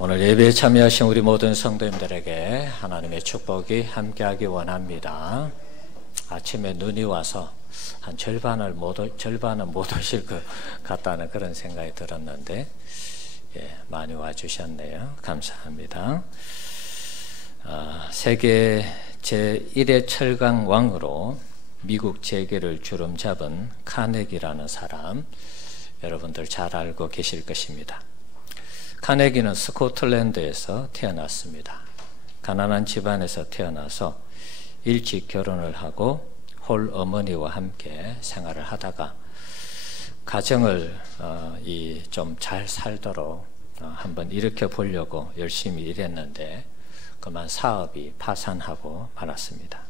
오늘 예배에 참여하신 우리 모든 성도님들에게 하나님의 축복이 함께하기 원합니다. 아침에 눈이 와서 한 절반은 못 오실 것 같다는 그런 생각이 들었는데 많이 와주셨네요. 감사합니다. 세계 제1의 철강 왕으로 미국 재계를 주름잡은 카네기라는 사람, 여러분들 잘 알고 계실 것입니다. 카네기는 스코틀랜드에서 태어났습니다. 가난한 집안에서 태어나서 일찍 결혼을 하고 홀 어머니와 함께 생활을 하다가 가정을 좀 잘 살도록 한번 일으켜 보려고 열심히 일했는데 그만 사업이 파산하고 말았습니다.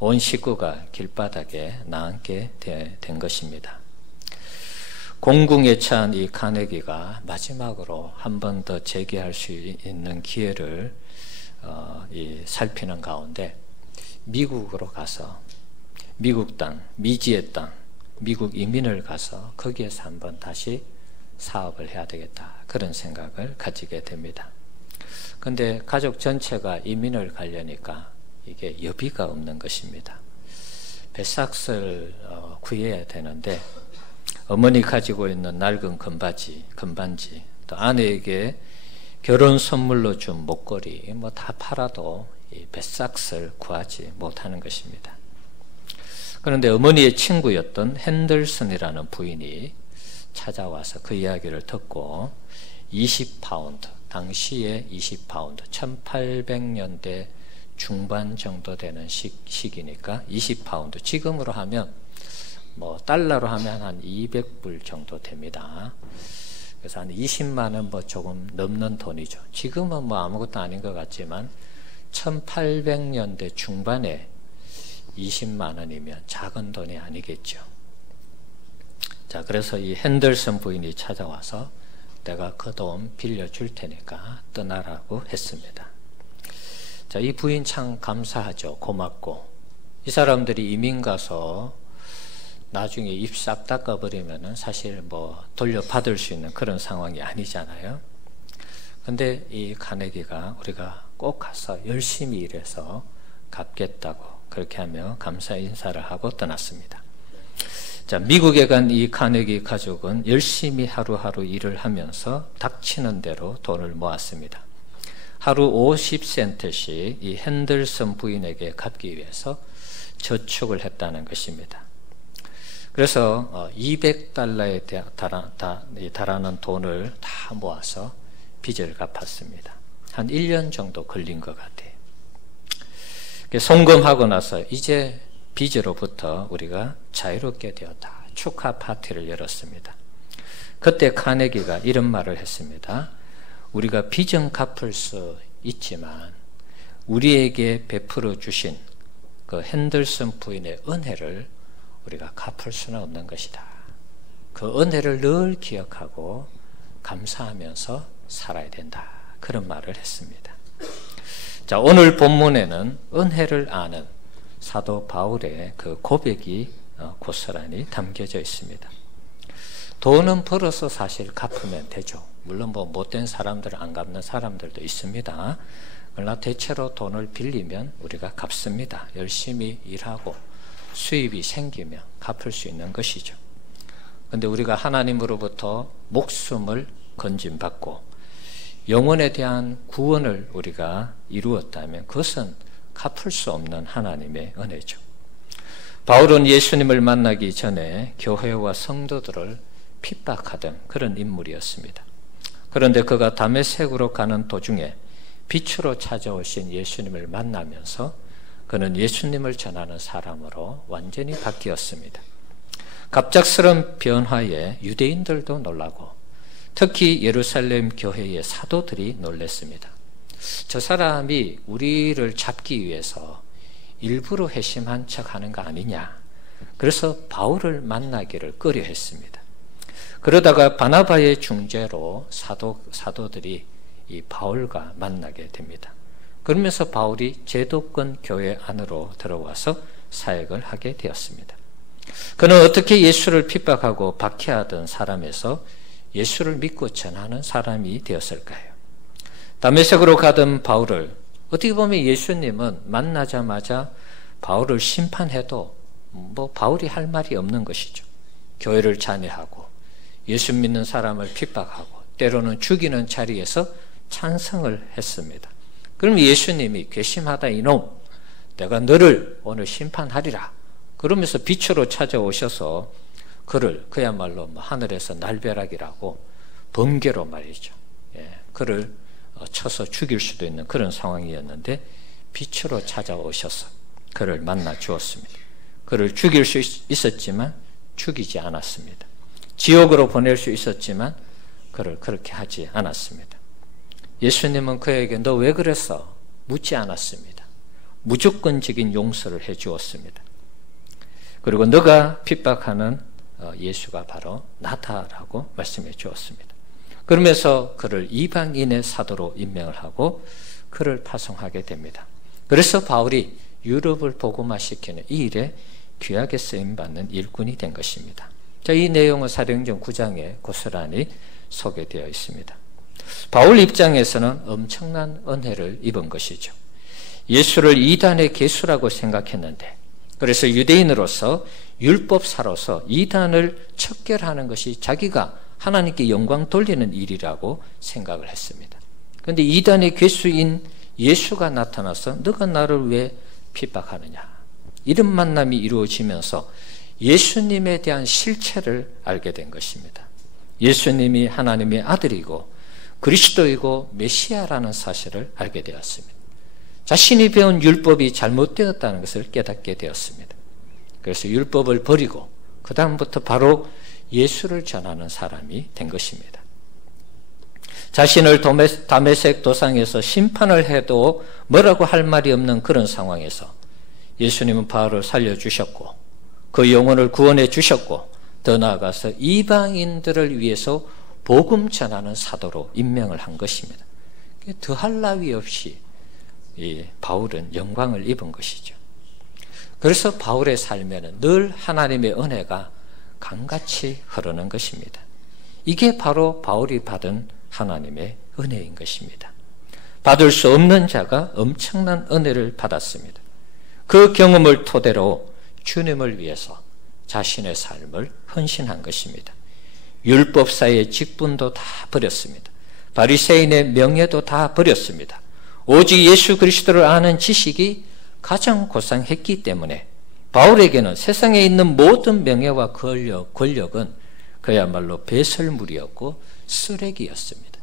온 식구가 길바닥에 나앉게 된 것입니다. 공궁에 처한 이 카네기가 마지막으로 한 번 더 재기할 수 있는 기회를 살피는 가운데 미국으로 가서 미국 땅, 미지의 땅, 미국 이민을 가서 거기에서 한번 다시 사업을 해야 되겠다, 그런 생각을 가지게 됩니다. 그런데 가족 전체가 이민을 가려니까 이게 여비가 없는 것입니다. 배삭스를 구해야 되는데 어머니 가지고 있는 낡은 금반지, 또 아내에게 결혼 선물로 준 목걸이 다 팔아도 이 배삭스를 구하지 못하는 것입니다. 그런데 어머니의 친구였던 핸들슨이라는 부인이 찾아와서 그 이야기를 듣고 20파운드, 당시에 20파운드, 1800년대 중반 정도 되는 시기니까 20파운드, 지금으로 하면 달러로 하면 한 200불 정도 됩니다. 그래서 한 20만 원 조금 넘는 돈이죠. 지금은 아무것도 아닌 것 같지만 1800년대 중반에 20만 원이면 작은 돈이 아니겠죠. 자, 그래서 이 핸들슨 부인이 찾아와서 내가 그 돈 빌려줄 테니까 떠나라고 했습니다. 자, 이 부인 참 감사하죠. 고맙고. 이 사람들이 이민 가서 나중에 입 싹 닦아버리면은 사실 돌려받을 수 있는 그런 상황이 아니잖아요. 근데 이 카네기가 우리가 꼭 가서 열심히 일해서 갚겠다고 그렇게 하며 감사 인사를 하고 떠났습니다. 자, 미국에 간 이 카네기 가족은 열심히 하루하루 일을 하면서 닥치는 대로 돈을 모았습니다. 하루 50센트씩 이 핸들슨 부인에게 갚기 위해서 저축을 했다는 것입니다. 그래서 200달러에 달하는 돈을 다 모아서 빚을 갚았습니다. 한 1년 정도 걸린 것 같아요. 송금하고 나서 이제 빚으로부터 우리가 자유롭게 되었다, 축하 파티를 열었습니다. 그때 카네기가 이런 말을 했습니다. 우리가 빚은 갚을 수 있지만 우리에게 베풀어 주신 그 핸들슨 부인의 은혜를 우리가 갚을 수는 없는 것이다. 그 은혜를 늘 기억하고 감사하면서 살아야 된다, 그런 말을 했습니다. 자, 오늘 본문에는 은혜를 아는 사도 바울의 그 고백이 고스란히 담겨져 있습니다. 돈은 벌어서 사실 갚으면 되죠. 물론 못된 사람들, 안 갚는 사람들도 있습니다. 그러나 대체로 돈을 빌리면 우리가 갚습니다. 열심히 일하고 수입이 생기면 갚을 수 있는 것이죠. 그런데 우리가 하나님으로부터 목숨을 건진받고 영혼에 대한 구원을 우리가 이루었다면 그것은 갚을 수 없는 하나님의 은혜죠. 바울은 예수님을 만나기 전에 교회와 성도들을 핍박하던 그런 인물이었습니다. 그런데 그가 다메섹으로 가는 도중에 빛으로 찾아오신 예수님을 만나면서 그는 예수님을 전하는 사람으로 완전히 바뀌었습니다. 갑작스러운 변화에 유대인들도 놀라고 특히 예루살렘 교회의 사도들이 놀랐습니다. 저 사람이 우리를 잡기 위해서 일부러 회심한 척하는 거 아니냐. 그래서 바울을 만나기를 꺼려했습니다. 그러다가 바나바의 중재로 사도들이 이 바울과 만나게 됩니다. 그러면서 바울이 제도권 교회 안으로 들어와서 사역을 하게 되었습니다. 그는 어떻게 예수를 핍박하고 박해하던 사람에서 예수를 믿고 전하는 사람이 되었을까요? 다메섹으로 가던 바울을 어떻게 보면 예수님은 만나자마자 바울을 심판해도 바울이 할 말이 없는 것이죠. 교회를 잔해하고 예수 믿는 사람을 핍박하고 때로는 죽이는 자리에서 찬성을 했습니다. 그럼 예수님이 괘씸하다 이놈, 내가 너를 오늘 심판하리라 그러면서 빛으로 찾아오셔서 그를 그야말로 하늘에서 날벼락이라고 번개로 말이죠. 그를 쳐서 죽일 수도 있는 그런 상황이었는데 빛으로 찾아오셔서 그를 만나 주었습니다. 그를 죽일 수 있었지만 죽이지 않았습니다. 지옥으로 보낼 수 있었지만 그를 그렇게 하지 않았습니다. 예수님은 그에게 너 왜 그랬어? 묻지 않았습니다. 무조건적인 용서를 해 주었습니다. 그리고 너가 핍박하는 예수가 바로 나다라고 말씀해 주었습니다. 그러면서 그를 이방인의 사도로 임명을 하고 그를 파송하게 됩니다. 그래서 바울이 유럽을 복음화시키는 이 일에 귀하게 쓰임받는 일꾼이 된 것입니다. 자, 이 내용은 사도행전 9장에 고스란히 소개되어 있습니다. 바울 입장에서는 엄청난 은혜를 입은 것이죠. 예수를 이단의 개수라고 생각했는데 그래서 유대인으로서 율법사로서 이단을 척결하는 것이 자기가 하나님께 영광 돌리는 일이라고 생각을 했습니다. 그런데 이단의 괴수인 예수가 나타나서 너가 나를 왜 핍박하느냐 이런 만남이 이루어지면서 예수님에 대한 실체를 알게 된 것입니다. 예수님이 하나님의 아들이고 그리스도이고 메시아라는 사실을 알게 되었습니다. 자신이 배운 율법이 잘못되었다는 것을 깨닫게 되었습니다. 그래서 율법을 버리고 그 다음부터 바로 예수를 전하는 사람이 된 것입니다. 자신을 다메섹 도상에서 심판을 해도 뭐라고 할 말이 없는 그런 상황에서 예수님은 바울을 살려주셨고 그 영혼을 구원해 주셨고 더 나아가서 이방인들을 위해서 복음 전하는 사도로 임명을 한 것입니다. 더할 나위 없이 이 바울은 영광을 입은 것이죠. 그래서 바울의 삶에는 늘 하나님의 은혜가 강같이 흐르는 것입니다. 이게 바로 바울이 받은 하나님의 은혜인 것입니다. 받을 수 없는 자가 엄청난 은혜를 받았습니다. 그 경험을 토대로 주님을 위해서 자신의 삶을 헌신한 것입니다. 율법사의 직분도 다 버렸습니다. 바리새인의 명예도 다 버렸습니다. 오직 예수 그리스도를 아는 지식이 가장 고상했기 때문에 바울에게는 세상에 있는 모든 명예와 권력은 그야말로 배설물이었고 쓰레기였습니다.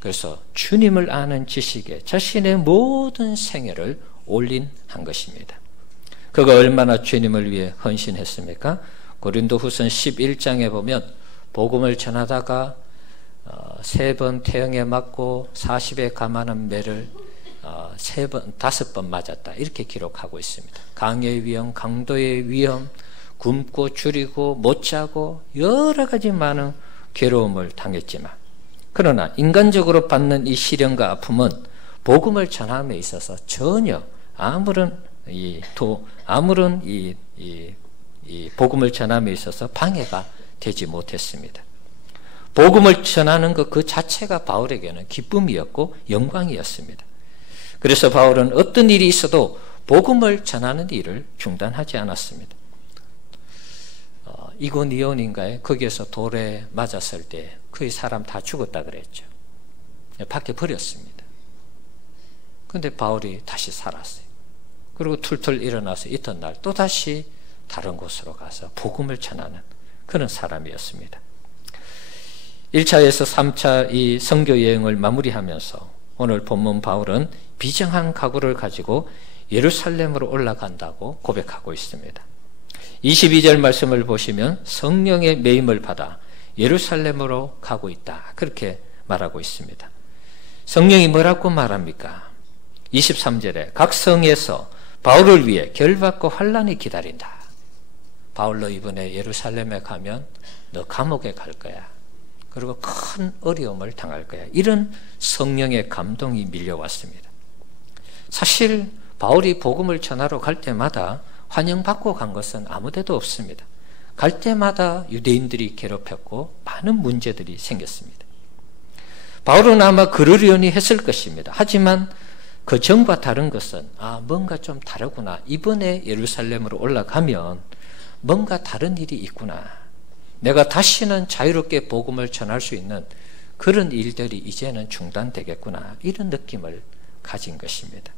그래서 주님을 아는 지식에 자신의 모든 생애를 올인한 것입니다. 그가 얼마나 주님을 위해 헌신했습니까? 고린도후서 11장에 보면 복음을 전하다가 3번 태형에 맞고 40에 감하는 매를 5번 맞았다 이렇게 기록하고 있습니다. 강의 위험, 강도의 위험, 굶고 줄이고 못 자고 여러 가지 많은 괴로움을 당했지만 그러나 인간적으로 받는 이 시련과 아픔은 복음을 전함에 있어서 전혀 아무런 복음을 전함에 있어서 방해가 되지 못했습니다. 복음을 전하는 것 그 자체가 바울에게는 기쁨이었고 영광이었습니다. 그래서 바울은 어떤 일이 있어도 복음을 전하는 일을 중단하지 않았습니다. 이고니온인가에 거기에서 돌에 맞았을 때 거의 사람 다 죽었다 그랬죠. 밖에 버렸습니다. 그런데 바울이 다시 살았어요. 그리고 툴툴 일어나서 이튿날 또다시 다른 곳으로 가서 복음을 전하는 그런 사람이었습니다. 1차에서 3차 이 선교 여행을 마무리하면서 오늘 본문 바울은 비정한 각오를 가지고 예루살렘으로 올라간다고 고백하고 있습니다. 22절 말씀을 보시면 성령의 매임을 받아 예루살렘으로 가고 있다 그렇게 말하고 있습니다. 성령이 뭐라고 말합니까? 23절에 각 성에서 바울을 위해 결박과 환난이 기다린다. 바울 너 이번에 예루살렘에 가면 너 감옥에 갈 거야. 그리고 큰 어려움을 당할 거야. 이런 성령의 감동이 밀려왔습니다. 사실 바울이 복음을 전하러 갈 때마다 환영받고 간 것은 아무데도 없습니다. 갈 때마다 유대인들이 괴롭혔고 많은 문제들이 생겼습니다. 바울은 아마 그러려니 했을 것입니다. 하지만 그 전과 다른 것은 뭔가 좀 다르구나. 이번에 예루살렘으로 올라가면 뭔가 다른 일이 있구나. 내가 다시는 자유롭게 복음을 전할 수 있는 그런 일들이 이제는 중단되겠구나. 이런 느낌을 가진 것입니다.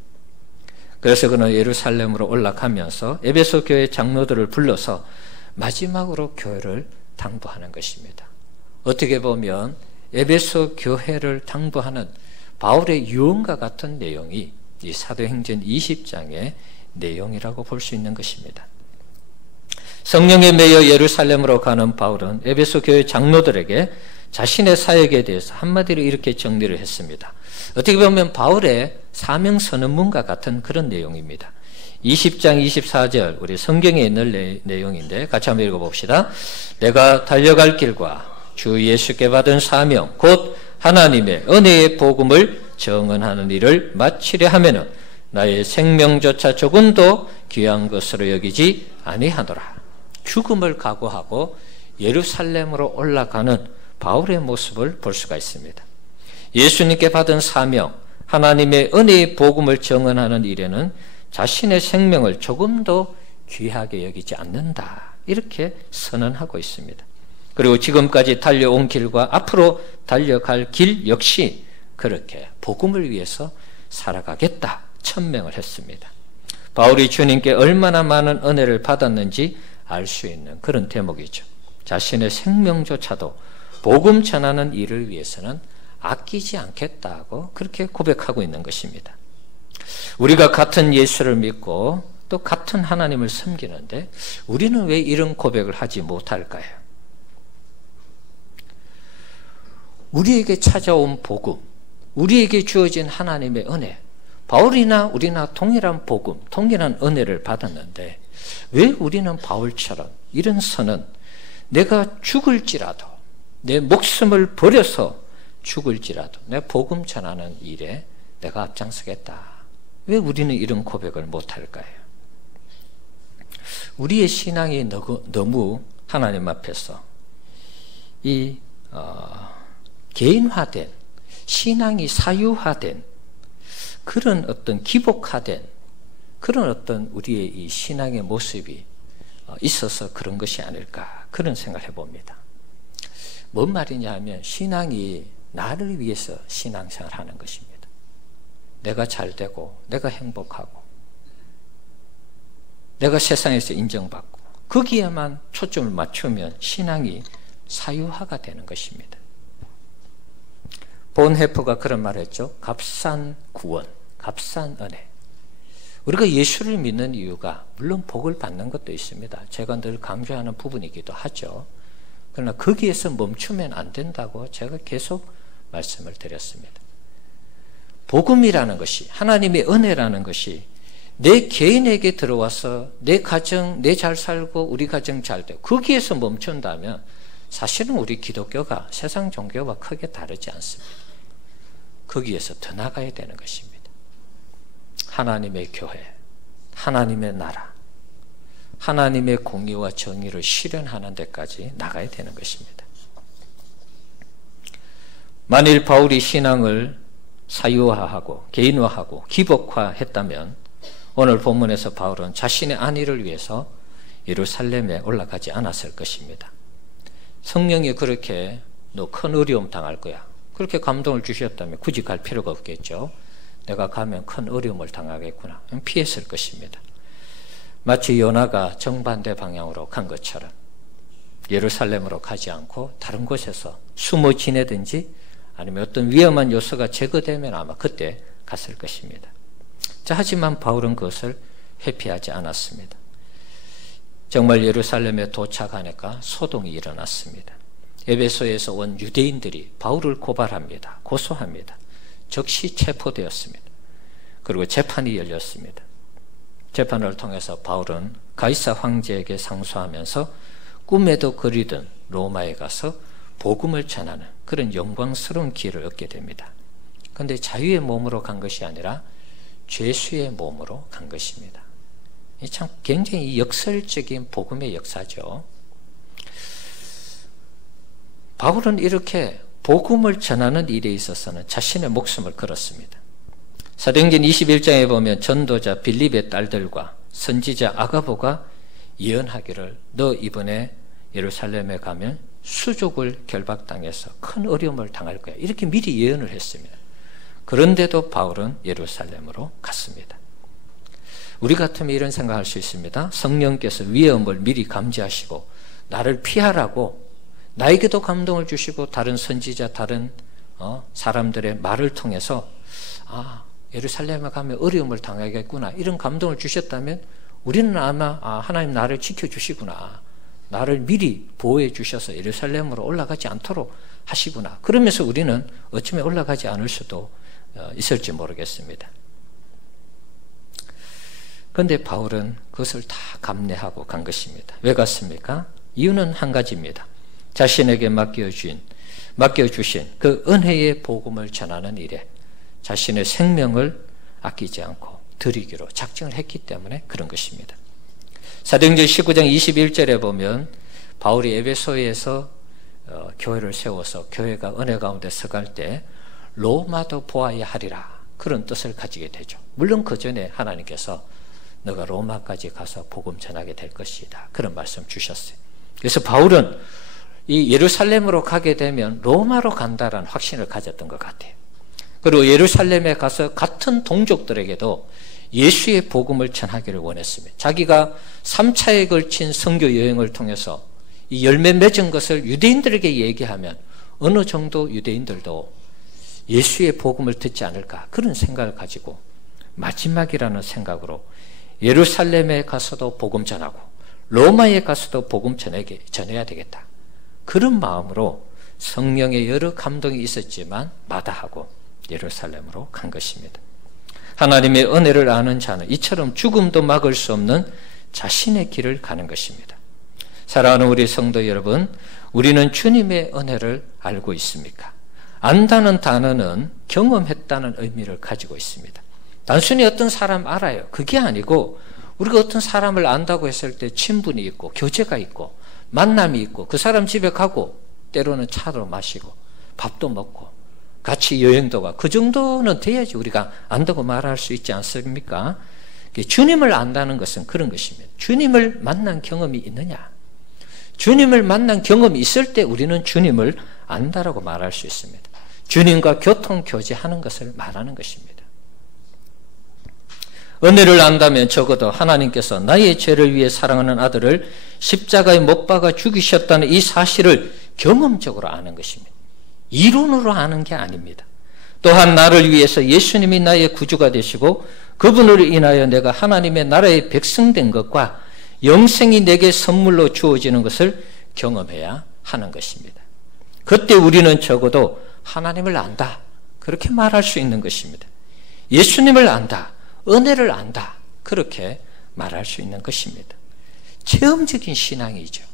그래서 그는 예루살렘으로 올라가면서 에베소 교회 장로들을 불러서 마지막으로 교회를 당부하는 것입니다. 어떻게 보면 에베소 교회를 당부하는 바울의 유언과 같은 내용이 이 사도행전 20장의 내용이라고 볼 수 있는 것입니다. 성령에 매여 예루살렘으로 가는 바울은 에베소 교회 장로들에게 자신의 사역에 대해서 한마디로 이렇게 정리를 했습니다. 어떻게 보면 바울의 사명 선언문과 같은 그런 내용입니다. 20장 24절 우리 성경에 있는 내용인데 같이 한번 읽어봅시다. 내가 달려갈 길과 주 예수께 받은 사명 곧 하나님의 은혜의 복음을 정언하는 일을 마치려 하면은 나의 생명조차 조금도 귀한 것으로 여기지 아니하노라. 죽음을 각오하고 예루살렘으로 올라가는 바울의 모습을 볼 수가 있습니다. 예수님께 받은 사명, 하나님의 은혜의 복음을 정언하는 일에는 자신의 생명을 조금도 귀하게 여기지 않는다. 이렇게 선언하고 있습니다. 그리고 지금까지 달려온 길과 앞으로 달려갈 길 역시 그렇게 복음을 위해서 살아가겠다. 천명을 했습니다. 바울이 주님께 얼마나 많은 은혜를 받았는지 알 수 있는 그런 대목이죠. 자신의 생명조차도 복음 전하는 일을 위해서는 아끼지 않겠다고 그렇게 고백하고 있는 것입니다. 우리가 같은 예수를 믿고 또 같은 하나님을 섬기는데 우리는 왜 이런 고백을 하지 못할까요? 우리에게 찾아온 복음, 우리에게 주어진 하나님의 은혜, 바울이나 우리나 동일한 복음, 동일한 은혜를 받았는데 왜 우리는 바울처럼 이런 선언, 내가 죽을지라도 내 목숨을 버려서 죽을지라도 내 복음 전하는 일에 내가 앞장서겠다. 왜 우리는 이런 고백을 못할까요? 우리의 신앙이 너무 하나님 앞에서 이 개인화된 신앙이 사유화된 그런 어떤 기복화된 그런 어떤 우리의 이 신앙의 모습이 있어서 그런 것이 아닐까 그런 생각을 해봅니다. 뭔 말이냐 하면 신앙이 나를 위해서 신앙생활을 하는 것입니다. 내가 잘 되고 내가 행복하고 내가 세상에서 인정받고 거기에만 초점을 맞추면 신앙이 사유화가 되는 것입니다. 본헤프가 그런 말을 했죠. 값싼 구원, 값싼 은혜. 우리가 예수를 믿는 이유가 물론 복을 받는 것도 있습니다. 제가 늘 강조하는 부분이기도 하죠. 그러나 거기에서 멈추면 안 된다고 제가 계속 말씀을 드렸습니다. 복음이라는 것이 하나님의 은혜라는 것이 내 개인에게 들어와서 내 가정, 내 잘 살고 우리 가정 잘 되고 거기에서 멈춘다면 사실은 우리 기독교가 세상 종교와 크게 다르지 않습니다. 거기에서 더 나가야 되는 것입니다. 하나님의 교회, 하나님의 나라, 하나님의 공의와 정의를 실현하는 데까지 나가야 되는 것입니다. 만일 바울이 신앙을 사유화하고 개인화하고 기복화했다면 오늘 본문에서 바울은 자신의 안위를 위해서 예루살렘에 올라가지 않았을 것입니다. 성령이 그렇게 너 큰 어려움 당할 거야. 그렇게 감동을 주셨다면 굳이 갈 필요가 없겠죠. 내가 가면 큰 어려움을 당하겠구나. 피했을 것입니다. 마치 요나가 정반대 방향으로 간 것처럼 예루살렘으로 가지 않고 다른 곳에서 숨어 지내든지 아니면 어떤 위험한 요소가 제거되면 아마 그때 갔을 것입니다. 자, 하지만 바울은 그것을 회피하지 않았습니다. 정말 예루살렘에 도착하니까 소동이 일어났습니다. 에베소에서 온 유대인들이 바울을 고발합니다. 고소합니다. 즉시 체포되었습니다. 그리고 재판이 열렸습니다. 재판을 통해서 바울은 가이사 황제에게 상소하면서 꿈에도 그리던 로마에 가서 복음을 전하는 그런 영광스러운 기회를 얻게 됩니다. 그런데 자유의 몸으로 간 것이 아니라 죄수의 몸으로 간 것입니다. 참 굉장히 역설적인 복음의 역사죠. 바울은 이렇게 복음을 전하는 일에 있어서는 자신의 목숨을 걸었습니다. 사도행전 21장에 보면 전도자 빌립의 딸들과 선지자 아가보가 예언하기를 너 이번에 예루살렘에 가면 수족을 결박당해서 큰 어려움을 당할 거야. 이렇게 미리 예언을 했습니다. 그런데도 바울은 예루살렘으로 갔습니다. 우리 같으면 이런 생각할 수 있습니다. 성령께서 위험을 미리 감지하시고 나를 피하라고 나에게도 감동을 주시고 다른 선지자 다른 사람들의 말을 통해서 예루살렘에 가면 어려움을 당하겠구나 이런 감동을 주셨다면 우리는 아마 하나님 나를 지켜주시구나, 나를 미리 보호해 주셔서 예루살렘으로 올라가지 않도록 하시구나, 그러면서 우리는 어쩌면 올라가지 않을 수도 있을지 모르겠습니다. 그런데 바울은 그것을 다 감내하고 간 것입니다. 왜 갔습니까? 이유는 한 가지입니다. 자신에게 맡겨주신 그 은혜의 복음을 전하는 일에 자신의 생명을 아끼지 않고 드리기로 작정을 했기 때문에 그런 것입니다. 사도행전 19장 21절에 보면 바울이 에베소에서 교회를 세워서 교회가 은혜 가운데 서갈 때 로마도 보아야 하리라 그런 뜻을 가지게 되죠. 물론 그 전에 하나님께서 너가 로마까지 가서 복음 전하게 될 것이다 그런 말씀 주셨어요. 그래서 바울은 이 예루살렘으로 가게 되면 로마로 간다라는 확신을 가졌던 것 같아요. 그리고 예루살렘에 가서 같은 동족들에게도 예수의 복음을 전하기를 원했습니다. 자기가 3차에 걸친 선교 여행을 통해서 이 열매 맺은 것을 유대인들에게 얘기하면 어느 정도 유대인들도 예수의 복음을 듣지 않을까 그런 생각을 가지고 마지막이라는 생각으로 예루살렘에 가서도 복음 전하고 로마에 가서도 복음 전해야 되겠다 그런 마음으로 성령의 여러 감동이 있었지만 마다하고 예루살렘으로 간 것입니다. 하나님의 은혜를 아는 자는 이처럼 죽음도 막을 수 없는 자신의 길을 가는 것입니다. 사랑하는 우리 성도 여러분, 우리는 주님의 은혜를 알고 있습니까? 안다는 단어는 경험했다는 의미를 가지고 있습니다. 단순히 어떤 사람 알아요. 그게 아니고 우리가 어떤 사람을 안다고 했을 때 친분이 있고 교제가 있고 만남이 있고 그 사람 집에 가고 때로는 차도 마시고 밥도 먹고 같이 여행도 가고 그 정도는 돼야지 우리가 안다고 말할 수 있지 않습니까? 주님을 안다는 것은 그런 것입니다. 주님을 만난 경험이 있느냐? 주님을 만난 경험이 있을 때 우리는 주님을 안다라고 말할 수 있습니다. 주님과 교통 교제하는 것을 말하는 것입니다. 은혜를 안다면 적어도 하나님께서 나의 죄를 위해 사랑하는 아들을 십자가에 못 박아 죽이셨다는 이 사실을 경험적으로 아는 것입니다. 이론으로 아는 게 아닙니다. 또한 나를 위해서 예수님이 나의 구주가 되시고 그분으로 인하여 내가 하나님의 나라의 백성 된 것과 영생이 내게 선물로 주어지는 것을 경험해야 하는 것입니다. 그때 우리는 적어도 하나님을 안다 그렇게 말할 수 있는 것입니다. 예수님을 안다, 은혜를 안다 그렇게 말할 수 있는 것입니다. 체험적인 신앙이죠.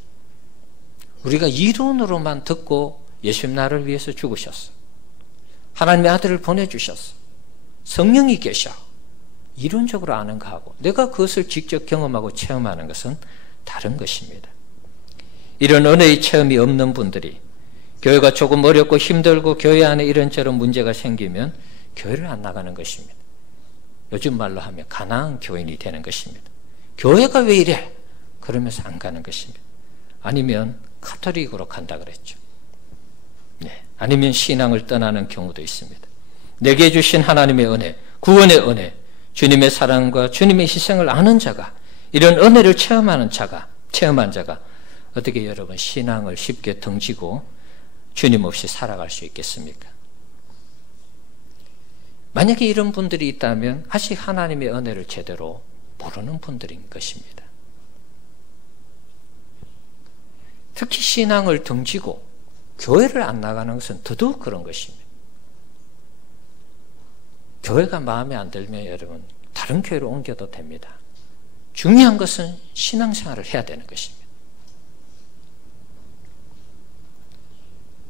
우리가 이론으로만 듣고 예수님 나를 위해서 죽으셨어, 하나님의 아들을 보내주셨어, 성령이 계셔, 이론적으로 아는 거하고 내가 그것을 직접 경험하고 체험하는 것은 다른 것입니다. 이런 은혜의 체험이 없는 분들이 교회가 조금 어렵고 힘들고 교회 안에 이런저런 문제가 생기면 교회를 안 나가는 것입니다. 요즘 말로 하면 가난한 교인이 되는 것입니다. 교회가 왜 이래? 그러면서 안 가는 것입니다. 아니면 카톨릭으로 간다 그랬죠. 네. 아니면 신앙을 떠나는 경우도 있습니다. 내게 주신 하나님의 은혜, 구원의 은혜, 주님의 사랑과 주님의 희생을 아는 자가, 이런 은혜를 체험한 자가 어떻게 여러분 신앙을 쉽게 던지고 주님 없이 살아갈 수 있겠습니까? 만약에 이런 분들이 있다면 아직 하나님의 은혜를 제대로 모르는 분들인 것입니다. 특히 신앙을 던지고 교회를 안 나가는 것은 더더욱 그런 것입니다. 교회가 마음에 안 들면 여러분 다른 교회로 옮겨도 됩니다. 중요한 것은 신앙생활을 해야 되는 것입니다.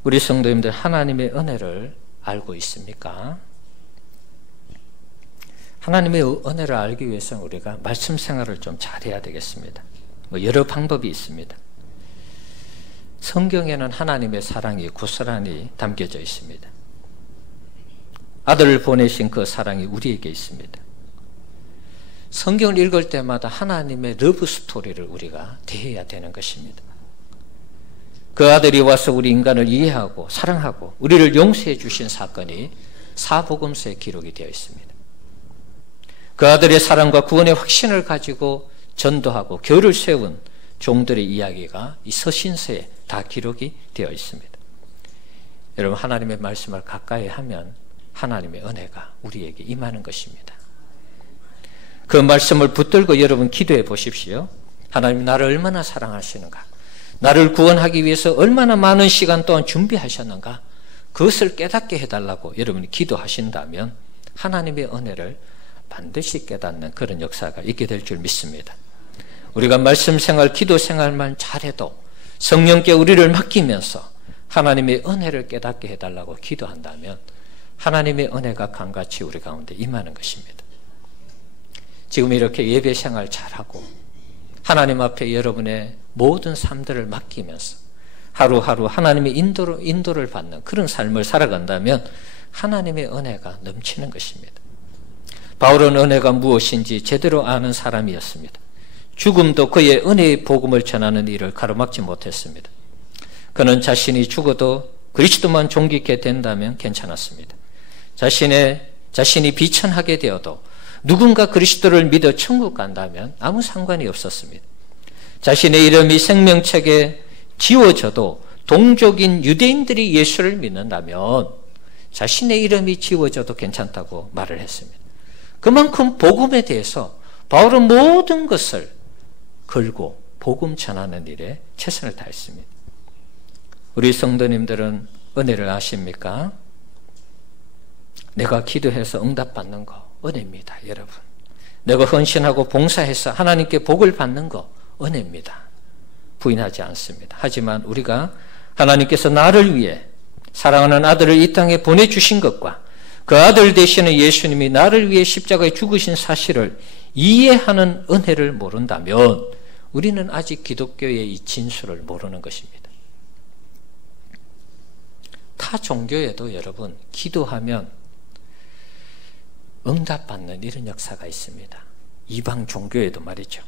우리 성도님들 하나님의 은혜를 알고 있습니까? 하나님의 은혜를 알기 위해서는 우리가 말씀 생활을 좀 잘해야 되겠습니다. 여러 방법이 있습니다. 성경에는 하나님의 사랑이 고스란히 담겨져 있습니다. 아들을 보내신 그 사랑이 우리에게 있습니다. 성경을 읽을 때마다 하나님의 러브 스토리를 우리가 대해야 되는 것입니다. 그 아들이 와서 우리 인간을 이해하고 사랑하고 우리를 용서해 주신 사건이 사복음서에 기록이 되어 있습니다. 그 아들의 사랑과 구원의 확신을 가지고 전도하고 교회를 세운 종들의 이야기가 이 서신서에 다 기록이 되어 있습니다. 여러분, 하나님의 말씀을 가까이 하면 하나님의 은혜가 우리에게 임하는 것입니다. 그 말씀을 붙들고 여러분 기도해 보십시오. 하나님, 나를 얼마나 사랑하시는가, 나를 구원하기 위해서 얼마나 많은 시간 동안 준비하셨는가, 그것을 깨닫게 해달라고 여러분이 기도하신다면 하나님의 은혜를 반드시 깨닫는 그런 역사가 있게 될 줄 믿습니다. 우리가 말씀 생활, 기도 생활만 잘해도 성령께 우리를 맡기면서 하나님의 은혜를 깨닫게 해달라고 기도한다면 하나님의 은혜가 강같이 우리 가운데 임하는 것입니다. 지금 이렇게 예배 생활 잘하고 하나님 앞에 여러분의 모든 삶들을 맡기면서 하루하루 하나님의 인도를 받는 그런 삶을 살아간다면 하나님의 은혜가 넘치는 것입니다. 바울은 은혜가 무엇인지 제대로 아는 사람이었습니다. 죽음도 그의 은혜의 복음을 전하는 일을 가로막지 못했습니다. 그는 자신이 죽어도 그리스도만 존귀케 된다면 괜찮았습니다. 자신이 비천하게 되어도 누군가 그리스도를 믿어 천국 간다면 아무 상관이 없었습니다. 자신의 이름이 생명책에 지워져도 동족인 유대인들이 예수를 믿는다면 자신의 이름이 지워져도 괜찮다고 말을 했습니다. 그만큼 복음에 대해서 바울은 모든 것을 걸고 복음 전하는 일에 최선을 다했습니다. 우리 성도님들은 은혜를 아십니까? 내가 기도해서 응답받는 거 은혜입니다, 여러분. 내가 헌신하고 봉사해서 하나님께 복을 받는 거 은혜입니다. 부인하지 않습니다. 하지만 우리가 하나님께서 나를 위해 사랑하는 아들을 이 땅에 보내주신 것과 그 아들 되시는 예수님이 나를 위해 십자가에 죽으신 사실을 이해하는 은혜를 모른다면 우리는 아직 기독교의 이 진수를 모르는 것입니다. 타 종교에도 여러분 기도하면 응답받는 이런 역사가 있습니다. 이방 종교에도 말이죠.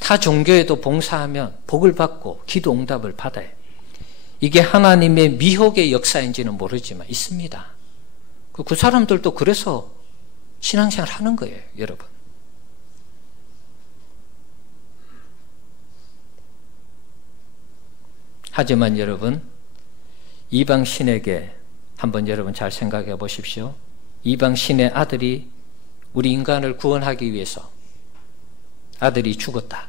타 종교에도 봉사하면 복을 받고 기도 응답을 받아요. 이게 하나님의 미혹의 역사인지는 모르지만 있습니다. 그 사람들도 그래서 신앙생활 하는 거예요, 여러분. 하지만 여러분, 이방 신에게 한번 여러분 잘 생각해 보십시오. 이방 신의 아들이 우리 인간을 구원하기 위해서 아들이 죽었다,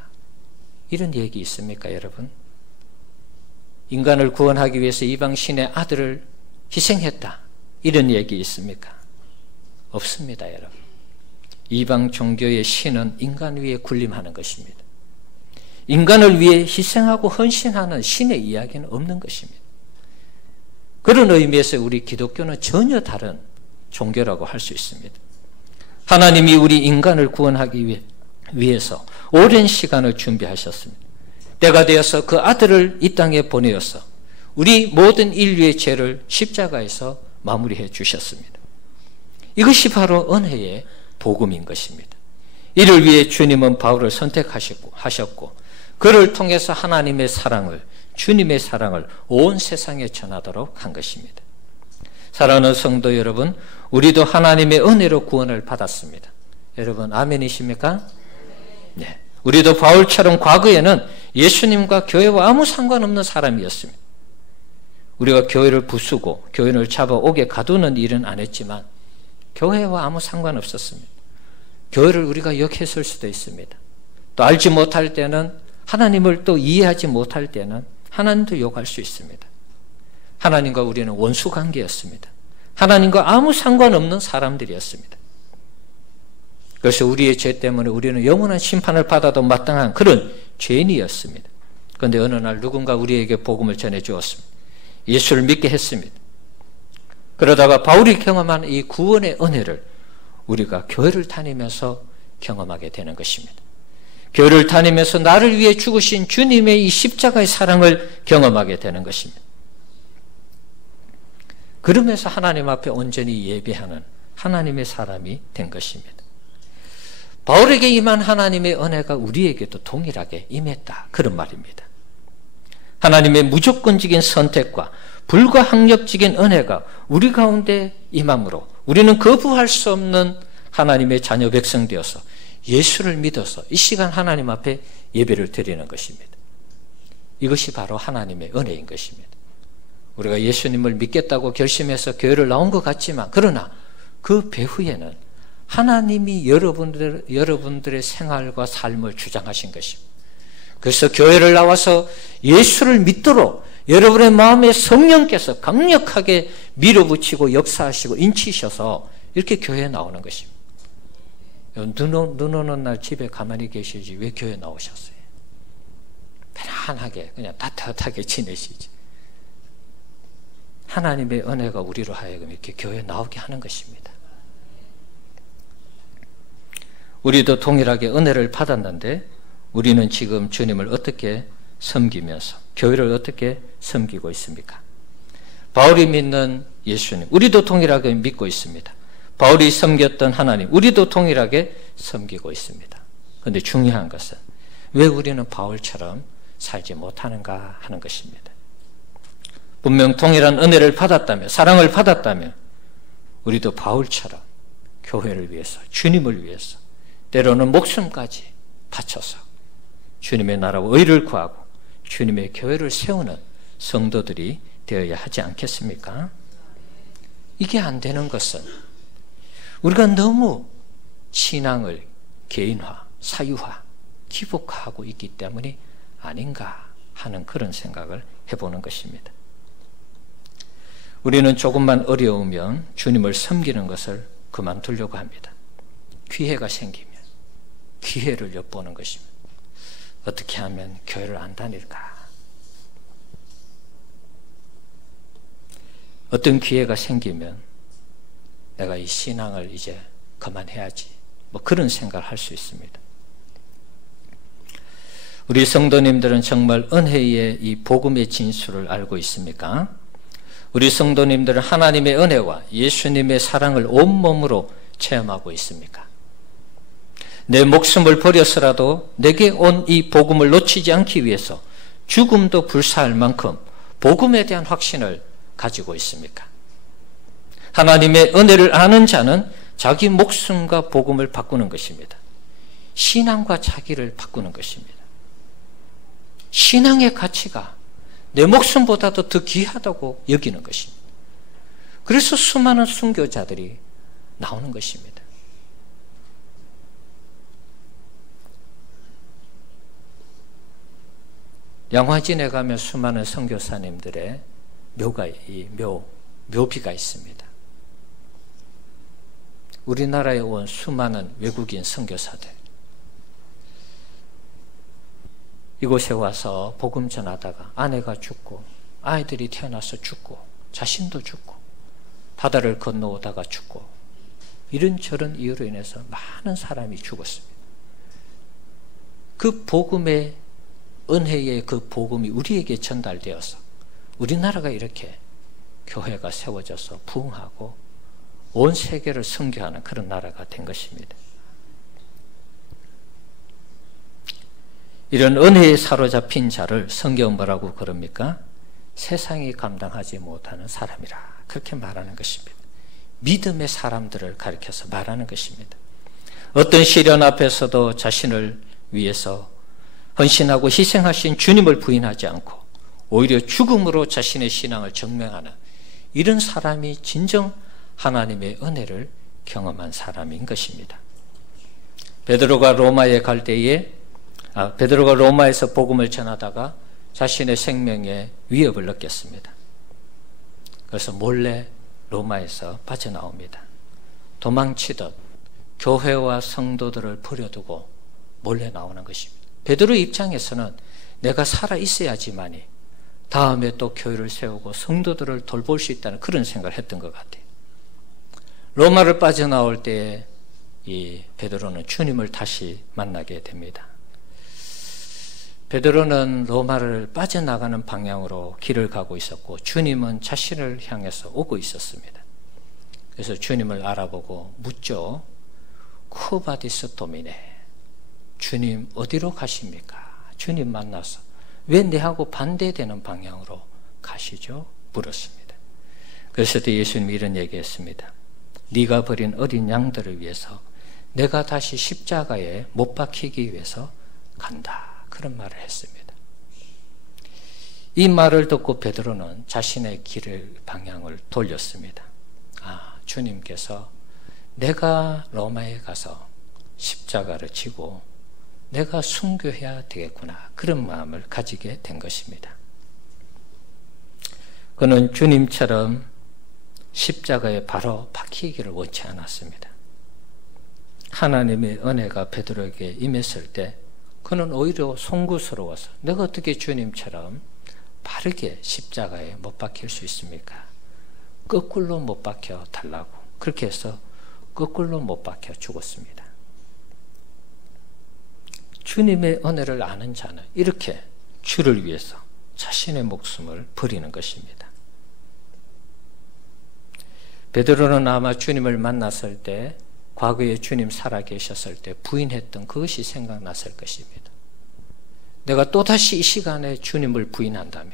이런 얘기 있습니까, 여러분? 인간을 구원하기 위해서 이방 신의 아들을 희생했다, 이런 얘기 있습니까? 없습니다, 여러분. 이방 종교의 신은 인간 위에 군림하는 것입니다. 인간을 위해 희생하고 헌신하는 신의 이야기는 없는 것입니다. 그런 의미에서 우리 기독교는 전혀 다른 종교라고 할 수 있습니다. 하나님이 우리 인간을 구원하기 위해서 오랜 시간을 준비하셨습니다. 때가 되어서 그 아들을 이 땅에 보내어서 우리 모든 인류의 죄를 십자가에서 마무리해 주셨습니다. 이것이 바로 은혜의 복음인 것입니다. 이를 위해 주님은 바울을 선택하셨고 그를 통해서 하나님의 사랑을, 주님의 사랑을 온 세상에 전하도록 한 것입니다. 사랑하는 성도 여러분, 우리도 하나님의 은혜로 구원을 받았습니다. 여러분 아멘이십니까? 네. 우리도 바울처럼 과거에는 예수님과 교회와 아무 상관없는 사람이었습니다. 우리가 교회를 부수고 교인을 잡아오게 가두는 일은 안 했지만 교회와 아무 상관없었습니다. 교회를 우리가 욕했을 수도 있습니다. 또 알지 못할 때는, 하나님을 또 이해하지 못할 때는 하나님도 욕할 수 있습니다. 하나님과 우리는 원수 관계였습니다. 하나님과 아무 상관없는 사람들이었습니다. 그래서 우리의 죄 때문에 우리는 영원한 심판을 받아도 마땅한 그런 죄인이었습니다. 그런데 어느 날 누군가 우리에게 복음을 전해주었습니다. 예수를 믿게 했습니다. 그러다가 바울이 경험한 이 구원의 은혜를 우리가 교회를 다니면서 경험하게 되는 것입니다. 교회를 다니면서 나를 위해 죽으신 주님의 이 십자가의 사랑을 경험하게 되는 것입니다. 그러면서 하나님 앞에 온전히 예배하는 하나님의 사람이 된 것입니다. 바울에게 임한 하나님의 은혜가 우리에게도 동일하게 임했다. 그런 말입니다. 하나님의 무조건적인 선택과 불가항력적인 은혜가 우리 가운데 임함으로 우리는 거부할 수 없는 하나님의 자녀 백성 되어서 예수를 믿어서 이 시간 하나님 앞에 예배를 드리는 것입니다. 이것이 바로 하나님의 은혜인 것입니다. 우리가 예수님을 믿겠다고 결심해서 교회를 나온 것 같지만 그러나 그 배후에는 하나님이 여러분들의 생활과 삶을 주장하신 것입니다. 그래서 교회를 나와서 예수를 믿도록 여러분의 마음에 성령께서 강력하게 밀어붙이고 역사하시고 인치셔서 이렇게 교회에 나오는 것입니다. 눈 오는 날 집에 가만히 계시지 왜 교회 나오셨어요? 편안하게 그냥 따뜻하게 지내시지. 하나님의 은혜가 우리로 하여금 이렇게 교회에 나오게 하는 것입니다. 우리도 동일하게 은혜를 받았는데 우리는 지금 주님을 어떻게 섬기면서 교회를 어떻게 섬기고 있습니까? 바울이 믿는 예수님, 우리도 동일하게 믿고 있습니다. 바울이 섬겼던 하나님, 우리도 동일하게 섬기고 있습니다. 그런데 중요한 것은 왜 우리는 바울처럼 살지 못하는가 하는 것입니다. 분명 동일한 은혜를 받았다면, 사랑을 받았다면 우리도 바울처럼 교회를 위해서, 주님을 위해서 때로는 목숨까지 바쳐서 주님의 나라와 의를 구하고 주님의 교회를 세우는 성도들이 되어야 하지 않겠습니까? 이게 안 되는 것은 우리가 너무 신앙을 개인화, 사유화, 기복화하고 있기 때문이 아닌가 하는 그런 생각을 해보는 것입니다. 우리는 조금만 어려우면 주님을 섬기는 것을 그만두려고 합니다. 기회가 생기면 기회를 엿보는 것입니다. 어떻게 하면 교회를 안 다닐까? 어떤 기회가 생기면 내가 이 신앙을 이제 그만해야지. 뭐 그런 생각을 할 수 있습니다. 우리 성도님들은 정말 은혜의 이 복음의 진수를 알고 있습니까? 우리 성도님들은 하나님의 은혜와 예수님의 사랑을 온몸으로 체험하고 있습니까? 내 목숨을 버려서라도 내게 온 이 복음을 놓치지 않기 위해서 죽음도 불사할 만큼 복음에 대한 확신을 가지고 있습니까? 하나님의 은혜를 아는 자는 자기 목숨과 복음을 바꾸는 것입니다. 신앙과 자기를 바꾸는 것입니다. 신앙의 가치가 내 목숨보다도 더 귀하다고 여기는 것입니다. 그래서 수많은 순교자들이 나오는 것입니다. 양화진에 가면 수많은 선교사님들의 묘비가 있습니다. 우리나라에 온 수많은 외국인 선교사들 이곳에 와서 복음 전하다가 아내가 죽고 아이들이 태어나서 죽고 자신도 죽고 바다를 건너오다가 죽고 이런저런 이유로 인해서 많은 사람이 죽었습니다. 그 복음의 은혜의 그 복음이 우리에게 전달되어서 우리나라가 이렇게 교회가 세워져서 부흥하고 온 세계를 선교하는 그런 나라가 된 것입니다. 이런 은혜에 사로잡힌 자를 성경은 뭐라고 그럽니까? 세상이 감당하지 못하는 사람이라 그렇게 말하는 것입니다. 믿음의 사람들을 가리켜서 말하는 것입니다. 어떤 시련 앞에서도 자신을 위해서 헌신하고 희생하신 주님을 부인하지 않고 오히려 죽음으로 자신의 신앙을 증명하는 이런 사람이 진정 하나님의 은혜를 경험한 사람인 것입니다. 베드로가 로마에서 복음을 전하다가 자신의 생명에 위협을 느꼈습니다. 그래서 몰래 로마에서 빠져나옵니다. 도망치듯 교회와 성도들을 버려두고 몰래 나오는 것입니다. 베드로 입장에서는 내가 살아 있어야지만이 다음에 또 교회를 세우고 성도들을 돌볼 수 있다는 그런 생각을 했던 것 같아요. 로마를 빠져나올 때에 이 베드로는 주님을 다시 만나게 됩니다. 베드로는 로마를 빠져나가는 방향으로 길을 가고 있었고 주님은 자신을 향해서 오고 있었습니다. 그래서 주님을 알아보고 묻죠. 쿠바디스 도미네, 주님 어디로 가십니까? 주님 만나서 왜 내하고 반대되는 방향으로 가시죠? 물었습니다. 그래서 예수님이 이런 얘기했습니다. 네가 버린 어린 양들을 위해서 내가 다시 십자가에 못 박히기 위해서 간다. 그런 말을 했습니다. 이 말을 듣고 베드로는 자신의 길을 방향을 돌렸습니다. 아, 주님께서 내가 로마에 가서 십자가를 지고 내가 순교해야 되겠구나. 그런 마음을 가지게 된 것입니다. 그는 주님처럼 십자가에 바로 박히기를 원치 않았습니다. 하나님의 은혜가 베드로에게 임했을 때 그는 오히려 송구스러워서 내가 어떻게 주님처럼 바르게 십자가에 못 박힐 수 있습니까? 거꾸로 못 박혀 달라고. 그렇게 해서 거꾸로 못 박혀 죽었습니다. 주님의 은혜를 아는 자는 이렇게 주를 위해서 자신의 목숨을 버리는 것입니다. 베드로는 아마 주님을 만났을 때 과거에 주님 살아계셨을 때 부인했던 그것이 생각났을 것입니다. 내가 또다시 이 시간에 주님을 부인한다면,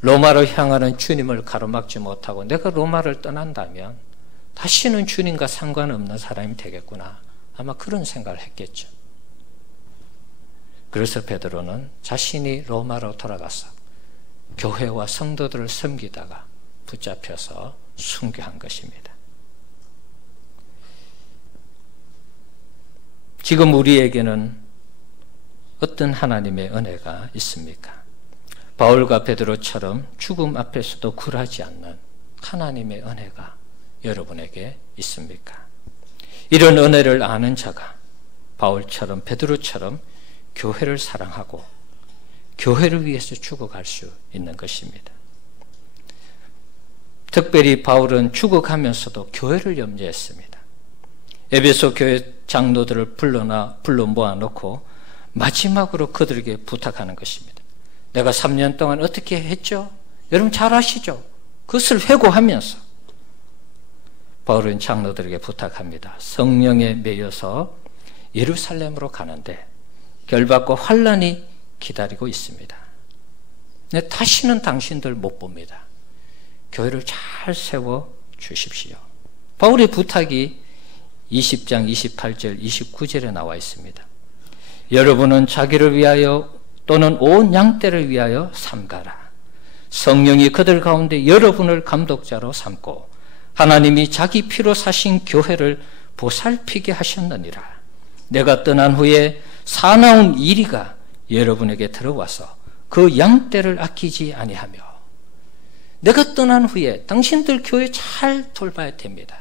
로마로 향하는 주님을 가로막지 못하고 내가 로마를 떠난다면 다시는 주님과 상관없는 사람이 되겠구나. 아마 그런 생각을 했겠죠. 그래서 베드로는 자신이 로마로 돌아가서 교회와 성도들을 섬기다가 붙잡혀서 순교한 것입니다. 지금 우리에게는 어떤 하나님의 은혜가 있습니까? 바울과 베드로처럼 죽음 앞에서도 굴하지 않는 하나님의 은혜가 여러분에게 있습니까? 이런 은혜를 아는 자가 바울처럼 베드로처럼 교회를 사랑하고 교회를 위해서 죽어갈 수 있는 것입니다. 특별히 바울은 죽어가면서도 교회를 염려했습니다. 에베소 교회 장로들을 불러 모아놓고 마지막으로 그들에게 부탁하는 것입니다. 내가 3년 동안 어떻게 했죠? 여러분 잘 아시죠? 그것을 회고하면서 바울은 장로들에게 부탁합니다. 성령에 매여서 예루살렘으로 가는데 결박과 환난이 기다리고 있습니다. 다시는 당신들 못 봅니다. 교회를 잘 세워 주십시오. 바울의 부탁이 20장 28절 29절에 나와 있습니다. 여러분은 자기를 위하여 또는 온 양떼를 위하여 삼가라. 성령이 그들 가운데 여러분을 감독자로 삼고 하나님이 자기 피로 사신 교회를 보살피게 하셨느니라. 내가 떠난 후에 사나운 이리가 여러분에게 들어와서 그 양떼를 아끼지 아니하며, 내가 떠난 후에 당신들 교회 잘 돌봐야 됩니다.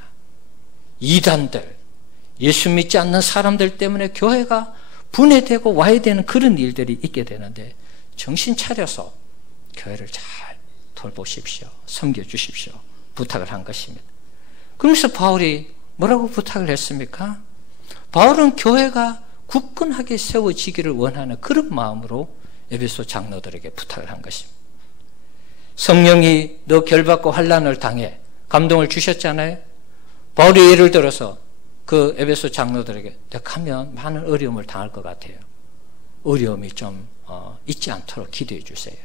이단들, 예수 믿지 않는 사람들 때문에 교회가 분해되고 와야 되는 그런 일들이 있게 되는데 정신 차려서 교회를 잘 돌보십시오. 섬겨주십시오. 부탁을 한 것입니다. 그러면서 바울이 뭐라고 부탁을 했습니까? 바울은 교회가 굳건하게 세워지기를 원하는 그런 마음으로 에베소 장로들에게 부탁을 한 것입니다. 성령이 너 결박과 환난을 당해 감동을 주셨잖아요. 바울이 예를 들어서 그 에베소 장로들에게 내가 가면 많은 어려움을 당할 것 같아요. 어려움이 좀 있지 않도록 기도해 주세요.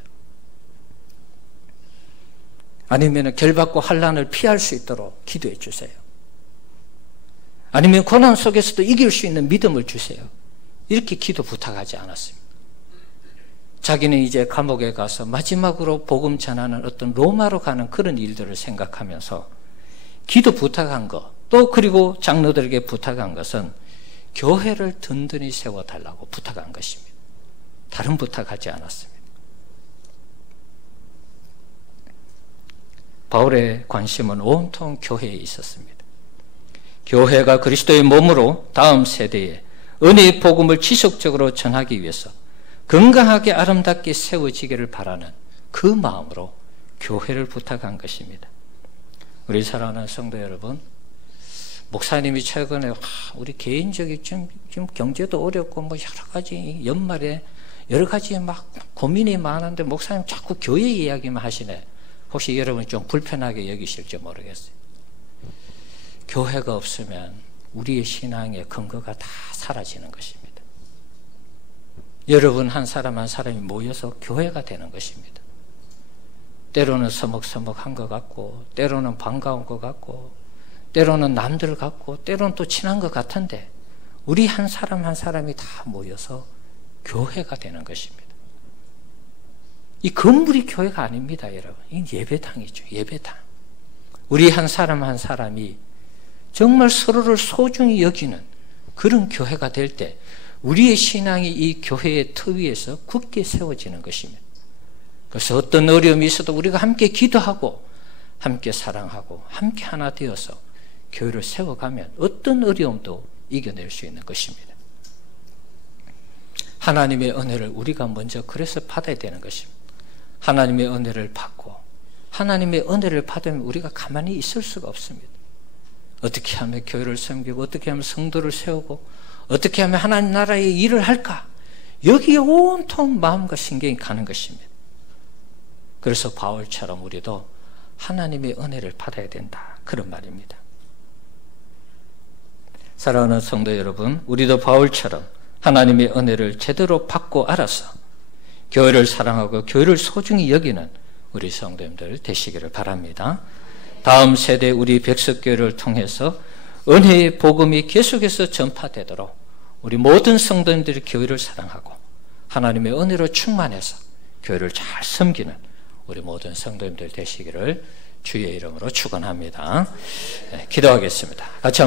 아니면 결박과 환난을 피할 수 있도록 기도해 주세요. 아니면 고난 속에서도 이길 수 있는 믿음을 주세요. 이렇게 기도 부탁하지 않았습니다. 자기는 이제 감옥에 가서 마지막으로 복음 전하는 어떤 로마로 가는 그런 일들을 생각하면서 기도 부탁한 것, 또 그리고 장로들에게 부탁한 것은 교회를 든든히 세워달라고 부탁한 것입니다. 다른 부탁하지 않았습니다. 바울의 관심은 온통 교회에 있었습니다. 교회가 그리스도의 몸으로 다음 세대에 은혜의 복음을 지속적으로 전하기 위해서 건강하게 아름답게 세워지기를 바라는 그 마음으로 교회를 부탁한 것입니다. 우리 사랑하는 성도 여러분, 목사님이 최근에 우리 개인적인 지금 경제도 어렵고 뭐 여러 가지 연말에 여러 가지 막 고민이 많은데 목사님 자꾸 교회 이야기만 하시네. 혹시 여러분 좀 불편하게 여기실지 모르겠어요. 교회가 없으면 우리의 신앙의 근거가 다 사라지는 것입니다. 여러분 한 사람 한 사람이 모여서 교회가 되는 것입니다. 때로는 서먹서먹한 것 같고, 때로는 반가운 것 같고, 때로는 남들 같고, 때로는 또 친한 것 같은데 우리 한 사람 한 사람이 다 모여서 교회가 되는 것입니다. 이 건물이 교회가 아닙니다, 여러분. 이 예배당이죠, 예배당. 우리 한 사람 한 사람이 정말 서로를 소중히 여기는 그런 교회가 될 때 우리의 신앙이 이 교회의 터 위에서 굳게 세워지는 것입니다. 그래서 어떤 어려움이 있어도 우리가 함께 기도하고 함께 사랑하고 함께 하나 되어서 교회를 세워가면 어떤 어려움도 이겨낼 수 있는 것입니다. 하나님의 은혜를 우리가 먼저 그래서 받아야 되는 것입니다. 하나님의 은혜를 받고 하나님의 은혜를 받으면 우리가 가만히 있을 수가 없습니다. 어떻게 하면 교회를 섬기고 어떻게 하면 성도를 세우고 어떻게 하면 하나님 나라의 일을 할까? 여기에 온통 마음과 신경이 가는 것입니다. 그래서 바울처럼 우리도 하나님의 은혜를 받아야 된다, 그런 말입니다. 사랑하는 성도 여러분, 우리도 바울처럼 하나님의 은혜를 제대로 받고 알아서 교회를 사랑하고 교회를 소중히 여기는 우리 성도님들 되시기를 바랍니다. 다음 세대 우리 백석교회를 통해서 은혜의 복음이 계속해서 전파되도록 우리 모든 성도님들이 교회를 사랑하고 하나님의 은혜로 충만해서 교회를 잘 섬기는 우리 모든 성도님들 되시기를 주의 이름으로 축원합니다. 네, 기도하겠습니다. 같이